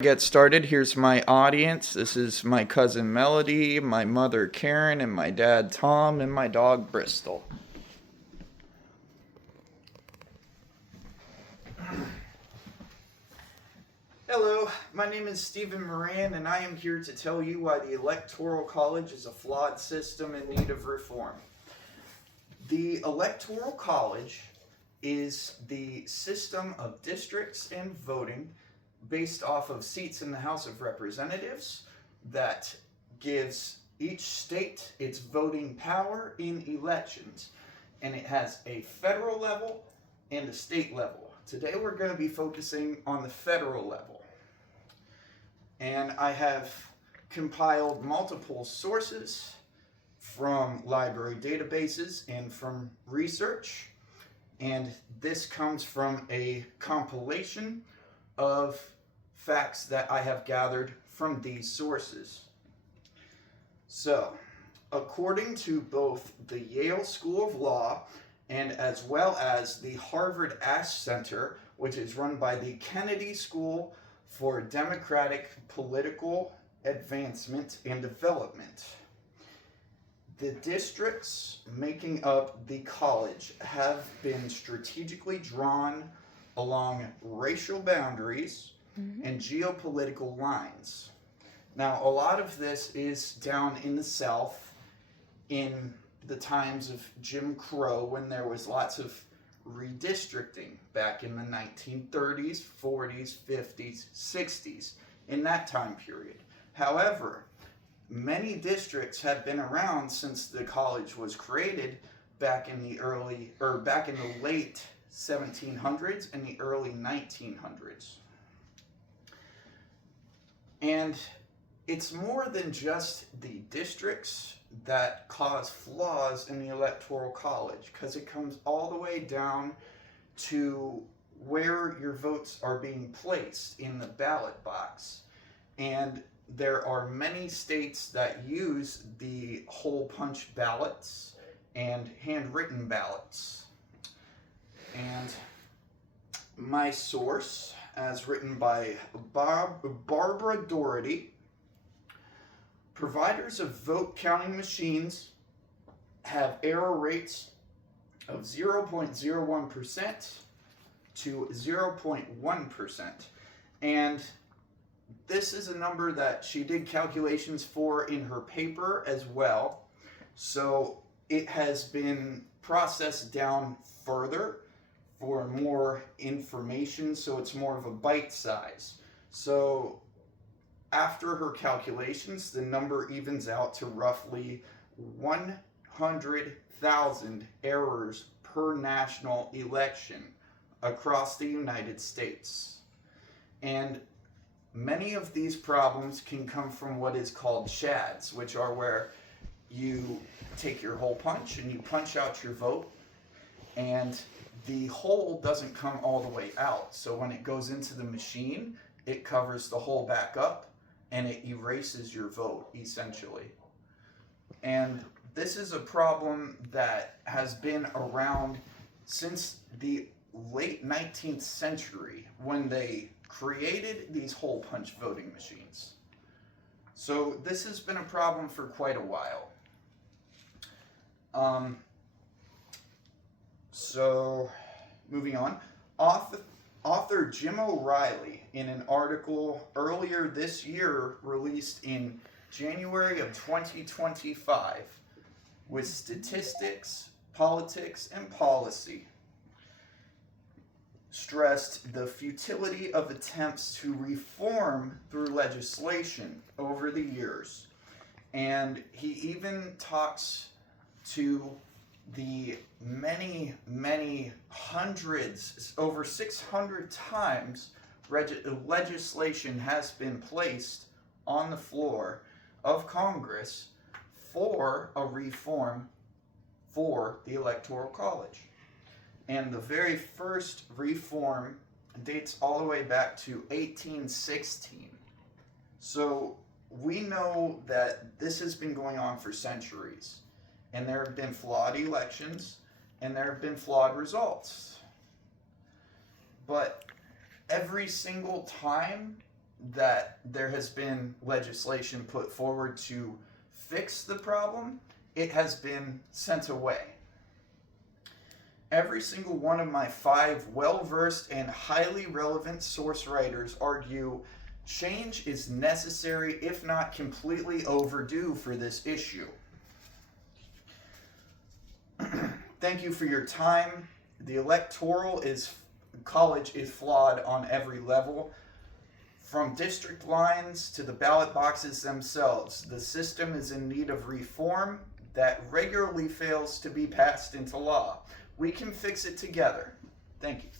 Get started. Here's my audience. This is my cousin Melody, my mother Karen, and my dad Tom, and my dog Bristol. Hello, my name is Stephen Moran, and I am here to tell you why the Electoral College is a flawed system in need of reform. The Electoral College is the system of districts and voting based off of seats in the House of Representatives that gives each state its voting power in elections. And it has a federal level and a state level. Today we're going to be focusing on the federal level. And I have compiled multiple sources from library databases and from research. And this comes from a compilation of facts that I have gathered from these sources. So, according to both the Yale School of Law and as well as the Harvard Ash Center, which is run by the Kennedy School for Democratic Political Advancement and Development, the districts making up the college have been strategically drawn along racial boundaries and geopolitical lines. Now, a lot of this is down in the South in the times of Jim Crow, when there was lots of redistricting back in the 1930s, 40s, 50s, 60s, in that time period. However, many districts have been around since the college was created back in the late 1700s and the early 1900s. And it's more than just the districts that cause flaws in the Electoral College, because it comes all the way down to where your votes are being placed in the ballot box. And there are many states that use the hole punch ballots and handwritten ballots. And my source, as written by Barbara Doherty, providers of vote counting machines have error rates of 0.01% to 0.1%. And this is a number that she did calculations for in her paper as well. So it has been processed down further for more information, so it's more of a bite size. So after her calculations, the number evens out to roughly 100,000 errors per national election across the United States. And many of these problems can come from what is called shads, which are where you take your hole punch and you punch out your vote, and the hole doesn't come all the way out. So when it goes into the machine, it covers the hole back up and it erases your vote, essentially. And this is a problem that has been around since the late 19th century, when they created these hole punch voting machines. So this has been a problem for quite a while. So moving on, author Jim O'Reilly, in an article earlier this year released in January of 2025 with Statistics, Politics, and Policy, stressed the futility of attempts to reform through legislation over the years. And he even talks to the many hundreds, over 600 times legislation has been placed on the floor of Congress for a reform for the Electoral College. And the very first reform dates all the way back to 1816. So we know that this has been going on for centuries. And there have been flawed elections, and there have been flawed results. But every single time that there has been legislation put forward to fix the problem, it has been sent away. Every single one of my 5 well-versed and highly relevant source writers argue change is necessary, if not completely overdue, for this issue. Thank you for your time. The Electoral College is flawed on every level. From district lines to the ballot boxes themselves, the system is in need of reform that regularly fails to be passed into law. We can fix it together. Thank you.